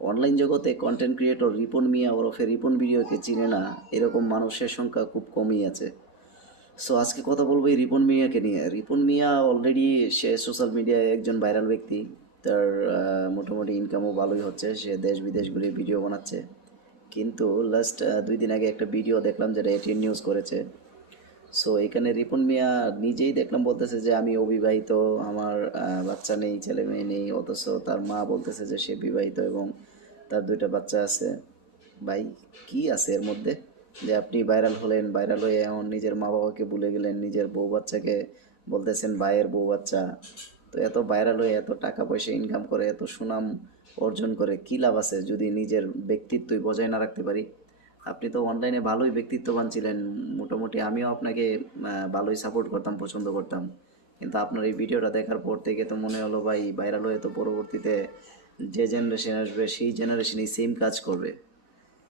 Online জগতে content creator Ripon মিয়া ওরফে রিপন ভিডিওকে চিনে না, এরকম মানুষের সংখ্যা খুব কমই আছে। সো আজকে কথা বলব এই রিপন মিয়াকে নিয়ে। রিপন মিয়া অলরেডি সে সোশ্যাল মিডিয়ায় একজন ভাইরাল ব্যক্তি। তার মোটামুটি ইনকামও ভালোই হচ্ছে। সে দেশ বিদেশ ঘুরে ভিডিও বানাচ্ছে। কিন্তু লাস্ট দুই দিন আগে একটা ভিডিও দেখলাম যেটা এটিএন নিউজ করেছে। সো এখানে রিপন মিয়া নিজেই দেখলাম বলতেছে যে, আমি অবিবাহিত, আমার বাচ্চা নেই, ছেলে মেয়ে নেই, অথচ তার মা বলতেছে যে, সে বিবাহিত এবং তার দুইটা বাচ্চা আছে। ভাই, কি আছে এর মধ্যে? যে, আপনি ভাইরাল হলেন, ভাইরাল হয়ে এমন নিজের মা বাবাকে ভুলে গেলেন, নিজের বউ বাচ্চাকে বলতেছেন, ভাইয়ের বউ বাচ্চা। তো এত ভাইরাল হয়ে এত টাকা পয়সা ইনকাম করে, এত সুনাম অর্জন করে, কী লাভ আছে যদি নিজের ব্যক্তিত্বই বজায় না রাখতে পারি? আপনি তো অনলাইনে ভালোই ব্যক্তিত্ববান ছিলেন। মোটামুটি আমিও আপনাকে ভালোই সাপোর্ট করতাম, পছন্দ করতাম। কিন্তু আপনার এই ভিডিওটা দেখার পর থেকে তো মনে হলো, ভাই ভাইরাল হয়ে তো পরবর্তীতে যে জেনারেশন আসবে, সেই জেনারেশনই সেম কাজ করবে।